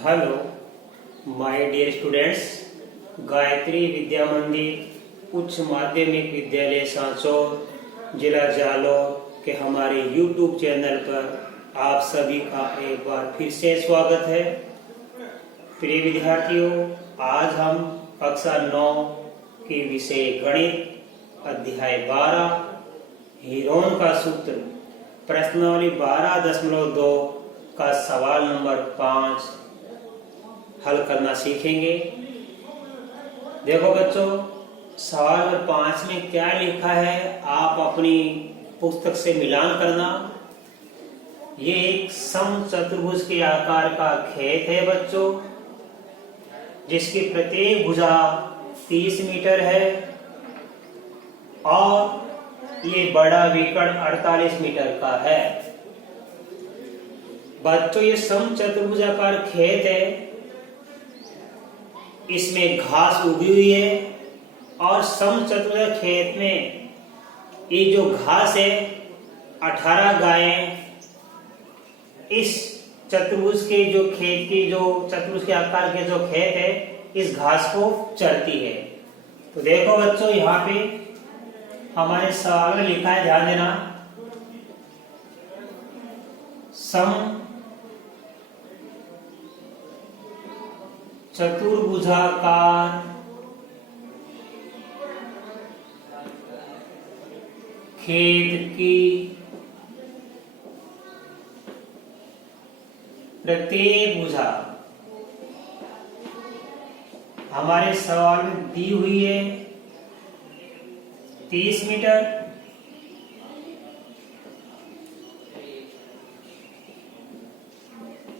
Hello my dear students, Gayatri Vidya Mandir Uchch माध्यमिक विद्यालय सांचौर जिला जालौर के हमारे YouTube चैनल पर आप सभी का एक बार फिर से स्वागत है। प्रिय विद्यार्थियों, आज हम कक्षा 9 के विषय गणित अध्याय 12 हीरोन का सूत्र प्रश्नावली 12.2 का सवाल नंबर 5 हल करना सीखेंगे। देखो बच्चों, सवाल नंबर 5 में क्या लिखा है आप अपनी पुस्तक से मिलान करना। ये एक समचतुर्भुज के आकार का खेत है बच्चों, जिसकी प्रत्येक भुजा 30 मीटर है और ये बड़ा विकर्ण 48 मीटर का है। बच्चों, ये समचतुर्भुजाकार खेत है, इसमें घास उगी हुई है और समचतुर्भुज खेत में ये जो घास है 18 गायें इस चतुर्भुज के जो खेत की जो चतुर्भुज के आकार के जो खेत है इस घास को चरती है। तो देखो बच्चों, यहाँ पे हमारे सवाल में लिखा है, ध्यान देना, सम चतुर्भुजाकार खेत की प्रत्येक भुजा हमारे सवाल में दी हुई है 30 मीटर।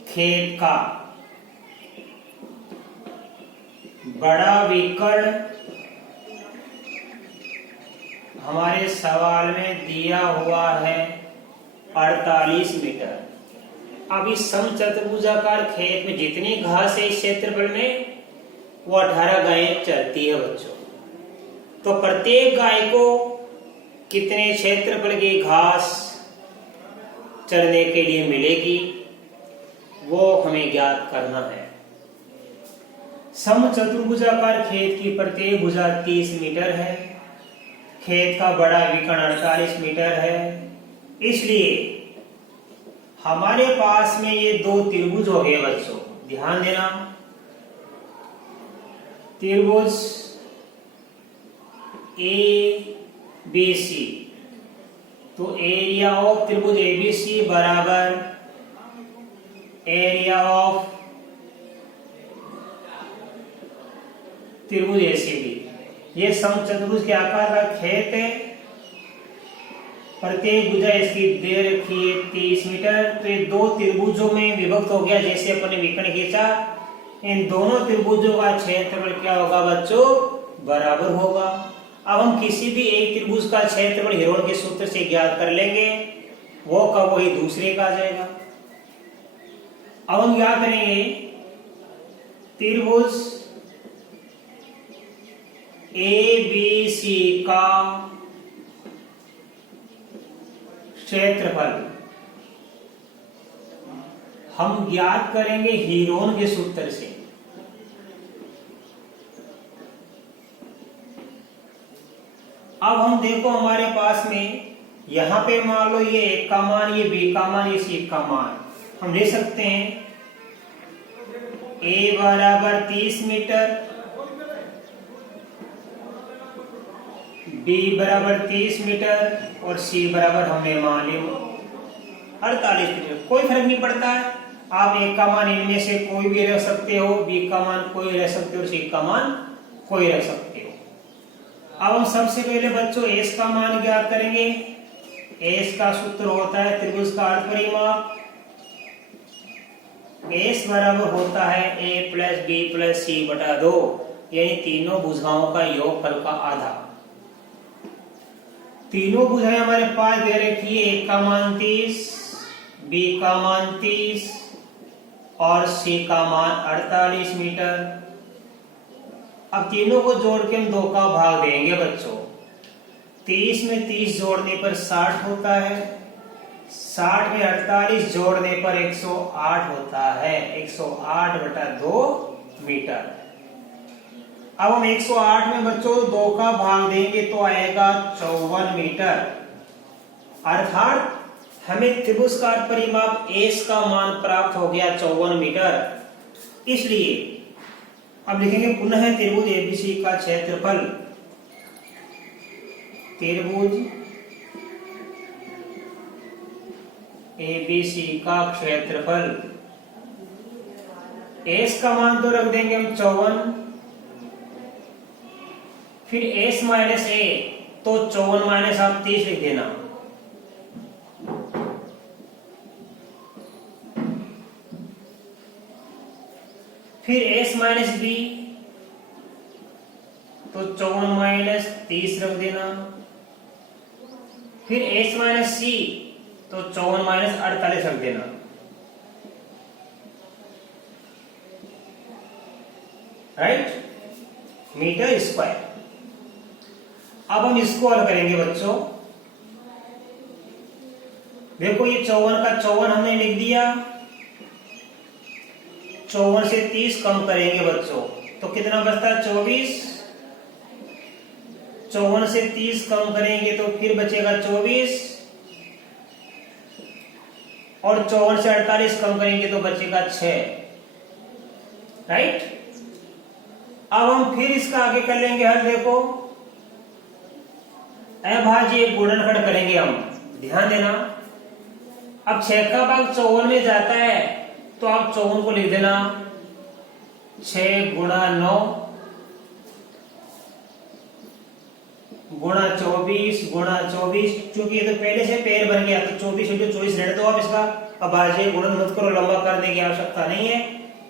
खेत का बड़ा विकर्ण हमारे सवाल में दिया हुआ है 48 मीटर। अब इस समचतुर्भुजाकार खेत में जितनी घास है इस क्षेत्रफल में वो 18 गायें चरती है बच्चों। तो प्रत्येक गाय को कितने क्षेत्रफल की घास चरने के लिए मिलेगी वो हमें ज्ञात करना है। समचतुर्भुजाकार खेत की प्रत्येक भुजा 30 मीटर है। खेत का बड़ा विकर्ण 48 मीटर है। इसलिए हमारे पास में ये दो त्रिभुज हो गए बच्चों, ध्यान देना। त्रिभुज ABC, तो एरिया ऑफ त्रिभुज ABC बराबर एरिया ऑफ त्रिभुज ACB। ये समचतुर्भुज के आकार का खेत है। प्रत्येक भुजा इसकी दे रखी है 30 मीटर। तो ये दो त्रिभुजों में विभक्त हो गया। जैसे अपन ने विकर्ण खींचा, इन दोनों त्रिभुजों का क्षेत्रफल क्या होगा बच्चों? बराबर होगा। अब हम किसी भी एक त्रिभुज का क्षेत्रफल हीरोन के सूत्र से ज्ञात कर लेंगे, वो का वही दूसरे का आ जाएगा। अब हम क्या करेंगे, त्रिभुज ABC का क्षेत्रफल हम ज्ञात करेंगे हीरोन के सूत्र से। अब हम देखो हमारे पास में यहां पे मान लो ये A का मान, ये B का मान, ये C का मान हम ले सकते हैं। A बराबर 30 मीटर, B बराबर 30 मीटर और C बराबर हमने मान लिया 48 मीटर। कोई फर्क नहीं पड़ता है, आप A का मान इनमें से कोई भी रख सकते हो, B का मान कोई रख सकते हो, C का मान कोई रख सकते हो। अब हम सबसे पहले बच्चों S का मान ज्ञात करेंगे। S का सूत्र होता है त्रिभुज का अर्ध परिमाप। S बराबर होता है A plus B plus C बटा 2, यानी तीनों भुजाओं का योगफल का आधा। तीनों भुजाएं हमारे पास दे रखी है, A का मान 30, B का मान 30 और C का मान 48 मीटर। अब तीनों को जोड़ के हम 2 का भाग देंगे बच्चों। 30 में 30 जोड़ने पर 60 होता है। 60 में 48 जोड़ने पर 108 होता है, 108/2 मीटर। अब हम 108 में बच्चों 2 का भाग देंगे तो आएगा 54 मीटर। अर्थात हमें त्रिभुजकार परिमाप एस का मान प्राप्त हो गया 54 मीटर। इसलिए अब लिखेंगे पुनः त्रिभुज एबीसी का क्षेत्रफल, त्रिभुज एबीसी का क्षेत्रफल, एस का मान तो रख देंगे हम 54, फिर एस माइनस ए, तो 54 माइनस आप 30 लिख देना, फिर एस माइनस बी, तो 54 माइनस 30 रख देना, फिर एस माइनस सी, तो 54 माइनस 48 रख देना। Right, metre square. अब हम इसको हल करेंगे बच्चों। देखो ये 54 का 54 हमने लिख दिया, 54 से 30 कम करेंगे बच्चों तो कितना बचता है 24। 54 से 30 कम करेंगे तो फिर बचेगा 24, और 54 से 48 कम करेंगे तो बचेगा 6। राइट, अब हम फिर इसका आगे कर लेंगे हल। देखो अभाज्य गुणनखंड करेंगे हम, ध्यान देना। अब 6 का भाग 54 में जाता है तो आप 54 को लिख देना 6 गुणा 9 गुणा 24 गुणा 24। चूंकि ये तो पहले से पेड़ बन गया तो 24 इंटू 24 रहने दो आप इसका। अब अभाज्य गुणन मत करो, लंबा करने की आवश्यकता नहीं है,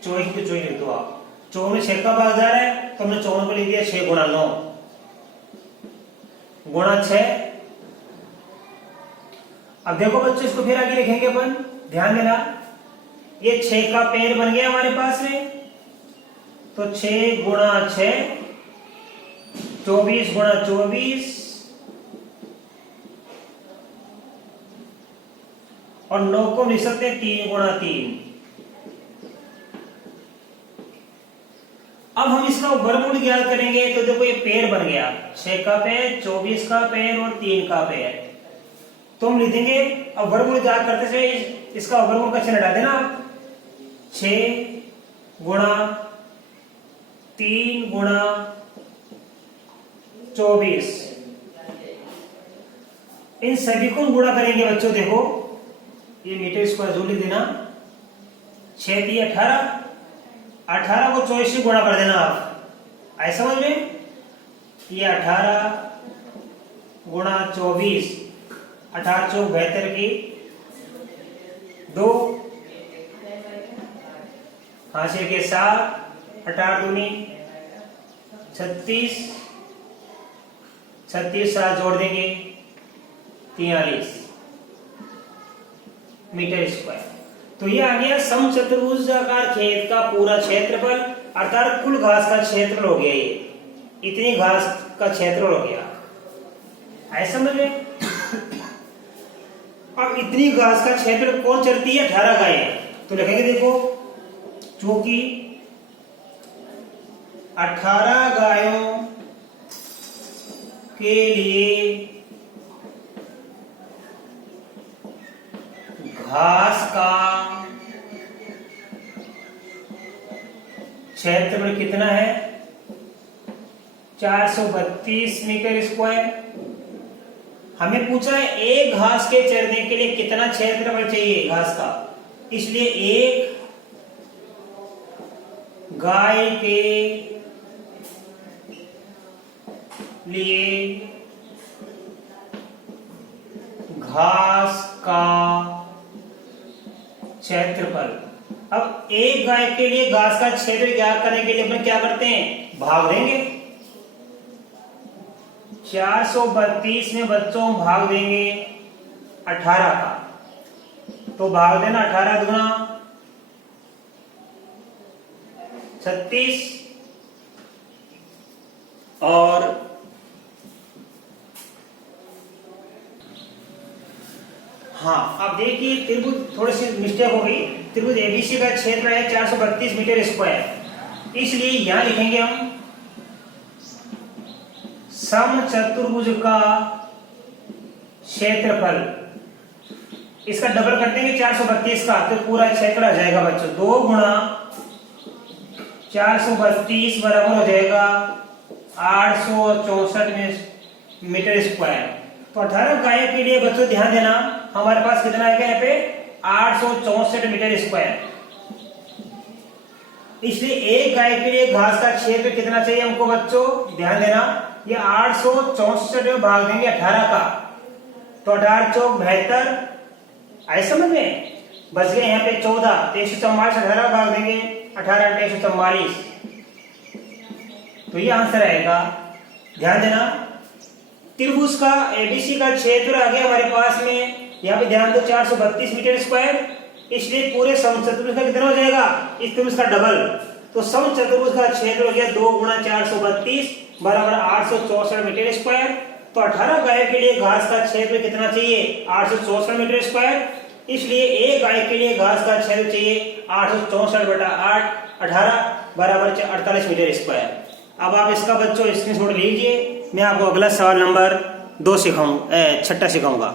24 इंटू 24 लिख दो आप। 54 में 6 का भाग जा रहा है तो हमने 54 को लिख दिया 6 गुणा 9 गुणा 6। अब देखो बच्चों इसको फिर आगे लिखेंगे अपन, ध्यान देना। ये 6 का पेड़ बन गया हमारे पास में, तो 6 गुणा 6 24 गुणा 24 और 9 को लिख सकते हैं 3 गुणा 3। अब हम इसका वर्गमूल ज्ञात करेंगे तो देखो ये पेड़ बन गया, 6 का पेड़, 24 का पेड़ और 3 का पेड़। तो हम लिख देंगे, अब वर्गमूल ज्ञात करते समय इसका वर्गमूल का चिन्ह हटा देना। 6 गुणा 3 गुणा 24, इन सभी को गुणा करेंगे बच्चों। देखो ये मीटर स्क्वायर जो लिख देना, 6 3 18, 18 को 24 से गुणा कर देना आप, ऐसा समझ में। ये 18 गुणा 24, 18 चौक 72 की 2, हाशिए के 7, 18 दूनी 36, 36 7 जोड़ देंगे 43 मीटर स्क्वायर। तो ये आ गया समचतुर्भुजाकार खेत का पूरा क्षेत्रफल, अर्थात कुल घास का क्षेत्रफल हो गया। ये इतनी घास का क्षेत्रफल हो गया, ऐसा समझ में। अब इतनी घास का क्षेत्रफल कौन चरती है? 18 गायें। तो लिखेंगे देखो, चूंकि 18 गायों के लिए घास का क्षेत्रफल कितना है? 432 मीटर स्क्वायर। हमें पूछा है एक घास के चरने के लिए कितना क्षेत्रफल चाहिए घास का, इसलिए एक गाय के लिए घास का क्षेत्रफल। अब एक गाय के लिए घास का क्षेत्र ज्ञात करने के लिए अपन क्या करते हैं? भाग देंगे। 432 में बच्चों भाग देंगे 18 का, तो भाग देना 18 गुना 36 और हाँ, अब देखिए त्रिभुज, थोड़ी सी मिस्टेक हो गई। त्रिभुज एबीसी का क्षेत्र है 432 मीटर स्क्वायर, इसलिए यहां लिखेंगे हम समचतुर्भुज का क्षेत्रफल, इसका डबल कर देंगे 432 का, तो पूरा क्षेत्र आ जाएगा बच्चों 2 गुणा 432 बराबर हो जाएगा 864 मीटर स्क्वायर। तो 18 गायों के लिए बच्चों ध्यान देना, हमारे पास कितना आएगा यहाँ पे 864 मीटर स्क्वायर। इसलिए एक गाय के लिए घास का क्षेत्र कितना चाहिए हमको बच्चों, ध्यान देना, ये 864 में भाग देंगे 18 का, तो 18 चौक 72, आए समझ में, बच गए यहाँ पे 14, 144 18 भाग देंगे 18 144, तो ये आंसर आएगा। ध्यान देना, त्रिभुज का एबीसी का क्षेत्र आ गया हमारे पास में, यहाँ पे ध्यान दो 432 मीटर स्क्वायर, इसलिए पूरे समचतुर्भुज का कितना हो जाएगा, इस त्रिभुज का डबल, तो समचतुर्भुज का क्षेत्र हो गया 2 गुणा 432 बराबर 864 मीटर स्क्वायर। तो 18 गाय के लिए घास का क्षेत्र कितना चाहिए, 864 मीटर स्क्वायर, इसलिए एक गाय के लिए घास का क्षेत्र चाहिए 864 बटा 8, 18 बराबर 48 मीटर स्क्वायर। अब आप इसका बच्चों स्क्रीनशॉट लीजिए, मैं आपको अगला सवाल नंबर 2 सिखाऊंगा, 6 सिखाऊंगा।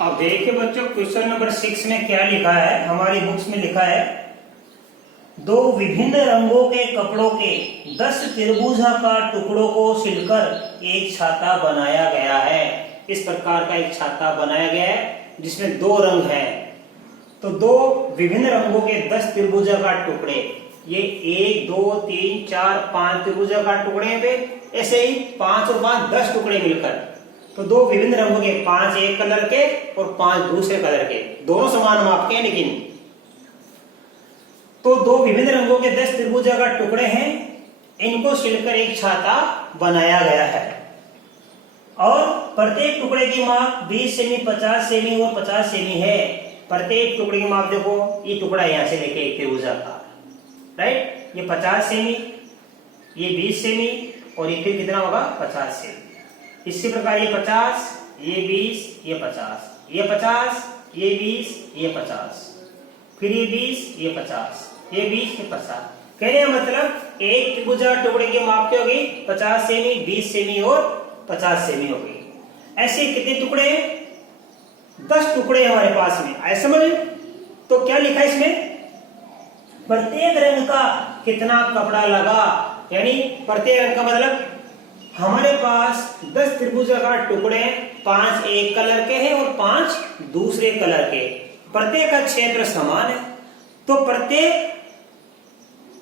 अब देखिए बच्चों क्वेश्चन नंबर 6 में क्या लिखा है, हमारी बुक्स में लिखा है 2 विभिन्न रंगों के कपड़ों के 10 त्रिभुजाकार टुकड़ों को सिलकर एक छाता बनाया गया है। इस प्रकार का एक छाता बनाया गया है जिसमें 2 रंग हैं, तो 2 विभिन्न रंगों के 10 त्रिभुजाकार टुकड़े, ये 1 2 3 4 5 त्रिभुजाकार टुकड़े हैं पे, ऐसे ही 5 और 5 10 टुकड़े मिलकर, तो 2 विभिन्न रंगों के, 5 एक कलर के और 5 दूसरे कलर के, दोनों समान माप के हैं लेकिन, तो 2 विभिन्न रंगों के 10 त्रिभुजाकार टुकड़े हैं, इनको सिलकर एक छाता बनाया गया है और प्रत्येक टुकड़े की माप 20 सेमी 50 सेमी और 50 सेमी है। प्रत्येक टुकड़े की माप देखो, ये टुकड़ा यहां से लेके एक त्रिभुजाकार, राइट, ये 50 सेमी, ये 20 सेमी और ये फिर कितना होगा 50 सेमी। इसी प्रकार ये 50, ये 20, ये 50, ये 50, ये 20, ये 50, फिर ये 20, ये 50, ये 20, ये 50। कहने का मतलब एक त्रिभुजाकार टुकड़े की माप क्या होगी 50 सेमी, 20 सेमी और 50 सेमी हो गई। ऐसे कितने टुकड़े, 10 टुकड़े हमारे पास में, ऐसे समझ। तो क्या लिखा है इसमें, प्रत्येक रंग का कितना कपड़ा लगा, यानी प्रत्येक रंग का मतलब हमारे पास 10 त्रिभुजाकार टुकड़े, 5 एक कलर के हैं और 5 दूसरे कलर के, प्रत्येक का क्षेत्र समान है, तो प्रत्येक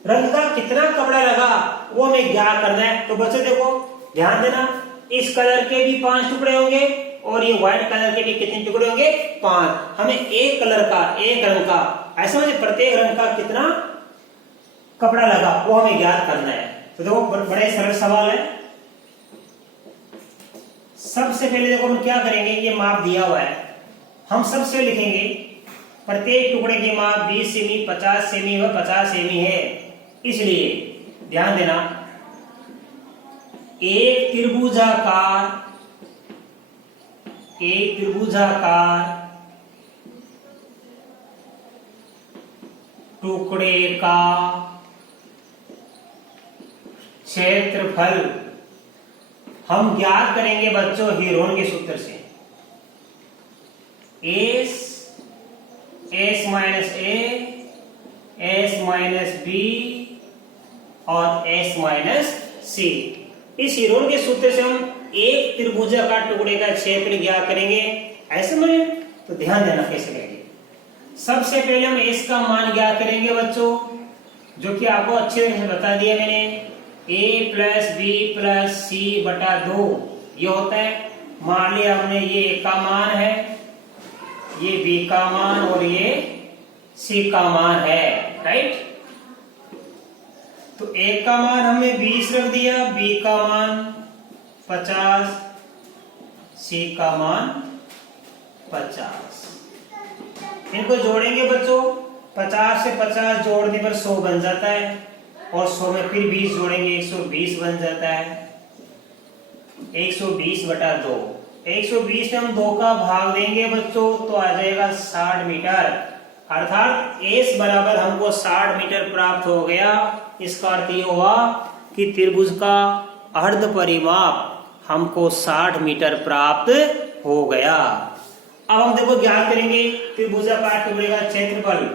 रंग का कितना कपड़ा लगा वो हमें ज्ञात करना है। तो बच्चों देखो ध्यान देना, इस कलर के भी 5 टुकड़े होंगे और ये व्हाइट कलर के भी कितने टुकड़े होंगे 5। हमें एक कलर का, एक रंग का, ऐसा मुझे प्रत्येक रंग का कितना कपड़ा लगा वो हमें ज्ञात करना है। तो देखो बड़े सरल सवाल है। सबसे पहले देखो हम क्या करेंगे, ये माप दिया हुआ है, हम सबसे लिखेंगे प्रत्येक टुकड़े की माप 20 सेमी 50 सेमी व 50 सेमी है, इसलिए ध्यान देना एक त्रिभुजाकार टुकड़े का क्षेत्रफल हम ज्ञात करेंगे बच्चों हीरोन के सूत्र से, S माइनस ए, S माइनस बी और S माइनस सी। इस हीरोन के सूत्र से हम एक त्रिभुजाकार टुकड़े का क्षेत्र ज्ञात करेंगे, ऐसे में। तो ध्यान देना कैसे करेंगे। सबसे पहले हम S का मान ज्ञात करेंगे बच्चों, जो कि आपको अच्छे तरह से बता दिया मैंने, a प्लस बी प्लस सी बटा 2 ये होता है। मान लिया हमने ये A का मान है, ये B का मान और ये C का मान है, राइट। तो A का मान हमने 20 रख दिया, B का मान 50, C का मान 50। इनको जोड़ेंगे बच्चों, 50 से 50 जोड़ने पर 100 बन जाता है, और 100 में फिर 20 जोड़ेंगे 120 बन जाता है। 120/2, 120 में हम 2 का भाग देंगे बच्चों तो आ जाएगा 60 मीटर। अर्थात एस बराबर हमको 60 मीटर प्राप्त हो गया। इसका अर्थ ये हुआ कि त्रिभुज का अर्ध परिमाप हमको 60 मीटर प्राप्त हो गया। अब हम देखो ज्ञात करेंगे त्रिभुजाकार टुकड़े का क्षेत्रफल।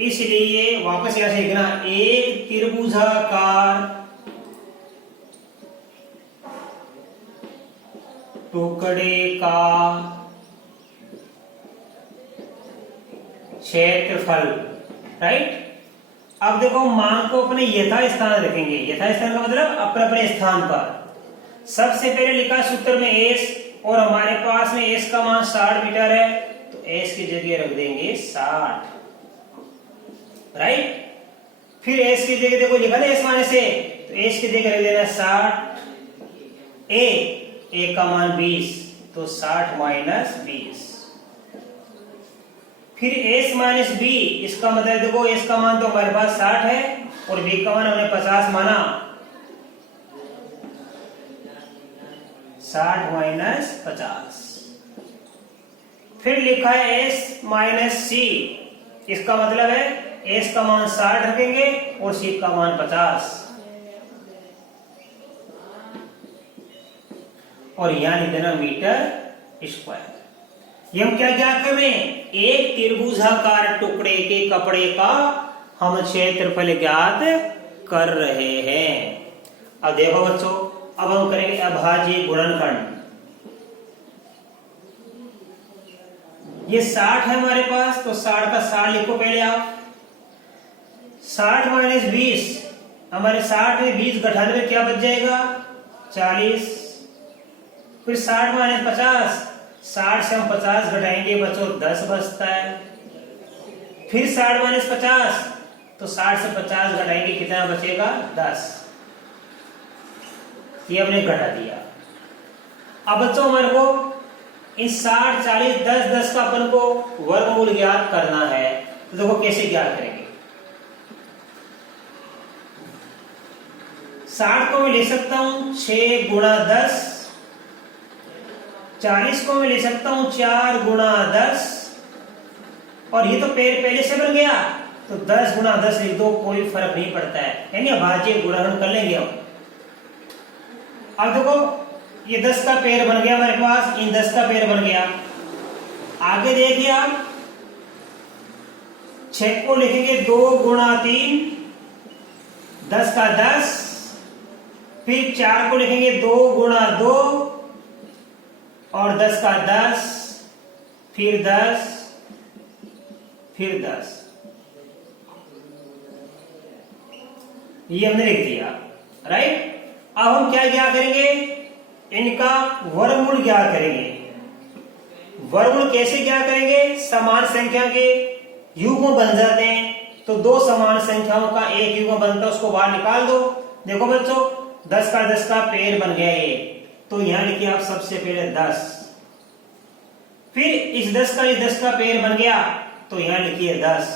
इसलिए वापस यहां से लिखना, एक त्रिभुजाकार टुकड़े का क्षेत्रफल। राइट। अब देखो मान को अपने यथा स्थान रखेंगे। यथा स्थान का मतलब अपने अपने स्थान पर। सबसे पहले लिखा सूत्र में एस, और हमारे पास में एस का मान 60 मीटर है तो एस की जगह रख देंगे 60। राइट। फिर एस की जगह देखो लिखा ना एस माइनस ए, तो एस की जगह रख देना 60। ए का मान 20 तो 60 माइनस 20। फिर s माइनस बी, इसका मतलब देखो s का मान तो हमारे पास 60 है और b का मान हमने 50 माना। 60 माइनस 50। फिर लिखा है s माइनस सी, इसका मतलब है s का मान 60 रखेंगे और c का मान 50। और यहां लिख देना मीटर स्क्वायर। ये हम क्या कर रहे हैं, एक त्रिभुजाकार टुकड़े के कपड़े का हम क्षेत्रफल ज्ञात कर रहे हैं। अब देखो बच्चों, अब हम करेंगे अभाज्य गुणनखंड। ये 60 है हमारे पास, तो 60 का 60 लिखो पहले आप। 60 माइनस 20, हमारे 60 में 20 घटाने में क्या बच जाएगा 40। फिर 60 माइनस 50, 60 से हम 50 घटाएंगे बच्चों 10 बचता है। फिर 60 माइनस 50, तो 60 से 50 घटाएंगे कितना बचेगा 10। ये हमने घटा दिया। अब बच्चों हमारे को इस 60, 40, 10, 10 का अपन को वर्गमूल ज्ञात करना है। तो देखो कैसे ज्ञात करेंगे। 60 को मैं ले सकता हूं 6 गुणा 10, 40 को मैं ले सकता हूं 4 गुणा 10, और ये तो पहले से बन गया तो 10 गुणा 10 लिख दो, कोई फर्क नहीं पड़ता है, यानी अभाज्य गुणनखंड कर लेंगे हम। अब देखो ये 10 का पेड़ बन गया हमारे पास, इन 10 का पेड़ बन गया। आगे देखिए आप 6 को लिखेंगे 2 गुणा 3, 10 का 10। फिर 4 को लिखेंगे 2 गुणा 2 और 10 का 10, फिर 10, फिर 10। ये हमने लिख दिया। राइट। अब हम क्या करेंगे, इनका वर्गमूल क्या करेंगे। वर्गमूल कैसे क्या करेंगे, समान संख्या के युग्म बन जाते हैं, तो दो समान संख्याओं का एक युग्म बनता है, उसको बाहर निकाल दो। देखो बच्चों 10 का पेड़ बन गया ये, तो यहां लिखिए आप सबसे पहले 10। फिर इस 10 का पेड़ बन गया तो यहां लिखिए 10।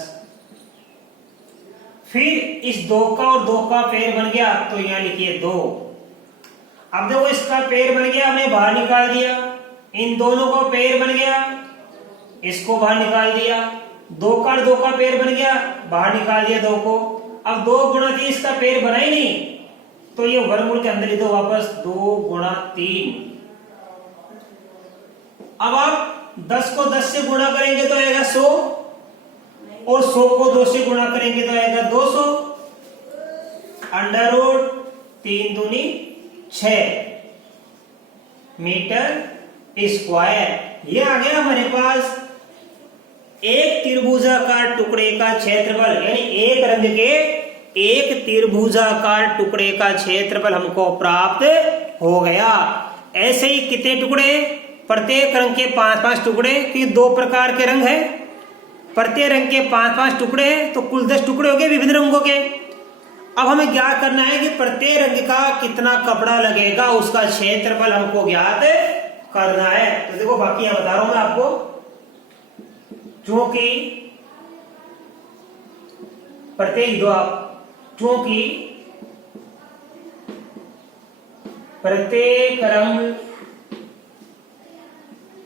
फिर इस 2 का और 2 का पेड़ बन गया तो यहां लिखिए 2। अब देखो इसका पेड़ बन गया, हमने बाहर निकाल दिया। इन दोनों का पेड़ बन गया, इसको बाहर निकाल दिया। 2 का 2 का पेड़ बन गया, बाहर निकाल दिया 2 को। अब 2 गुणा 30 का पेड़ बना ही नहीं, तो ये वर्गमूल के अंदर लिख दो वापस 2 गुणा 3। अब आप 10 को 10 से गुणा करेंगे तो आएगा 100, और 100 को 2 से गुणा करेंगे तो आएगा 200। अंडर रूट 3 दूनी 6 मीटर स्क्वायर। ये आ गया हमारे पास एक त्रिभुजाकार टुकड़े का क्षेत्रफल, यानी एक रंग के एक त्रिभुजाकार टुकड़े का क्षेत्रफल हमको प्राप्त हो गया। ऐसे ही कितने टुकड़े, प्रत्येक रंग के 5-5 टुकड़े, कि 2 प्रकार के रंग है, प्रत्येक रंग के 5-5 टुकड़े हैं, तो कुल 10 टुकड़े हो गए विभिन्न रंगों के। अब हमें ज्ञात करना है कि प्रत्येक रंग का कितना कपड़ा लगेगा, उसका क्षेत्रफल हमको ज्ञात करना है। तो देखो बाकी यहां बता रहा हूं मैं आपको, चूंकि प्रत्येक दो आप, क्योंकि प्रत्येक रंग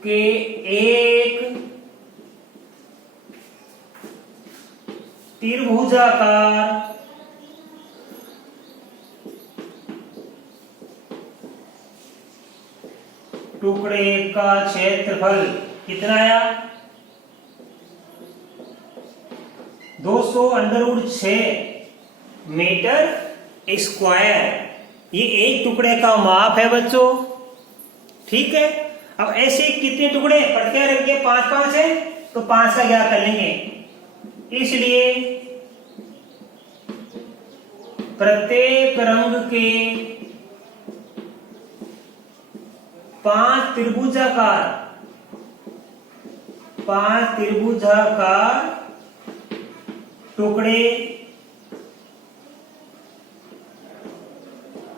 के एक त्रिभुजाकार टुकड़े का क्षेत्रफल कितना आया? 200√6 मीटर स्क्वायर। ये एक टुकड़े का माप है बच्चों, ठीक है। अब ऐसे कितने टुकड़े? प्रत्येक रंग के 5-5 है, तो 5 का ज्ञात कर लेंगे। इसलिए प्रत्येक रंग के 5 त्रिभुजाकार टुकड़े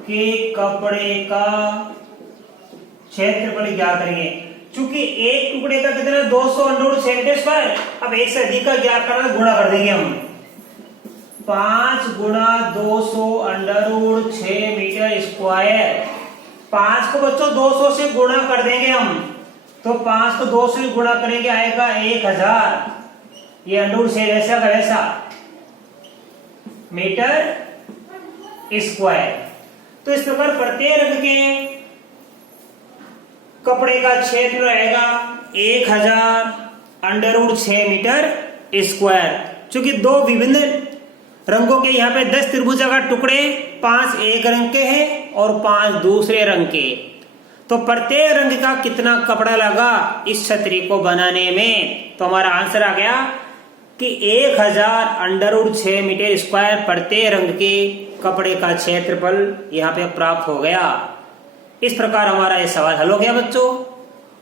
के कपड़े का क्षेत्रफल ज्ञात करेंगे। चूंकि एक टुकड़े का कितना 200√6 मीटर स्क्वायर, अब एक से अधिक का ज्ञात करना, गुणा कर देंगे हम। 5 गुणा 200√6 मीटर स्क्वायर। 5 को बच्चों 200 से गुणा कर देंगे हम, तो 5 को 200 से गुणा करेंगे, आएगा 1000। ये अंडर से वैसा का वैसा मीटर स्क्वायर। तो इस प्रकार प्रत्येक रंग के कपड़े का क्षेत्र रहेगा 1000√6 मीटर स्क्वायर। चूंकि दो विभिन्न रंगों के यहाँ पे 10 त्रिभुजाकार टुकड़े, 5 एक रंग के हैं और 5 दूसरे रंग के, तो प्रत्येक रंग का कितना कपड़ा लगा इस छतरी को बनाने में? तो हमारा आंसर आ गया कि 1000√6 मीटर स्क्वायर प्रत्येक रंग के कपड़े का क्षेत्रफल यहाँ पे प्राप्त हो गया। इस प्रकार हमारा ये सवाल हल हो गया बच्चों,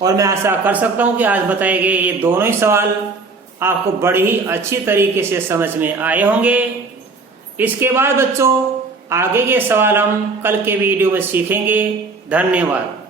और मैं आशा कर सकता हूँ कि आज बताए गए ये दोनों ही सवाल आपको बड़ी ही अच्छी तरीके से समझ में आए होंगे। इसके बाद बच्चों आगे के सवाल हम कल के वीडियो में सीखेंगे। धन्यवाद।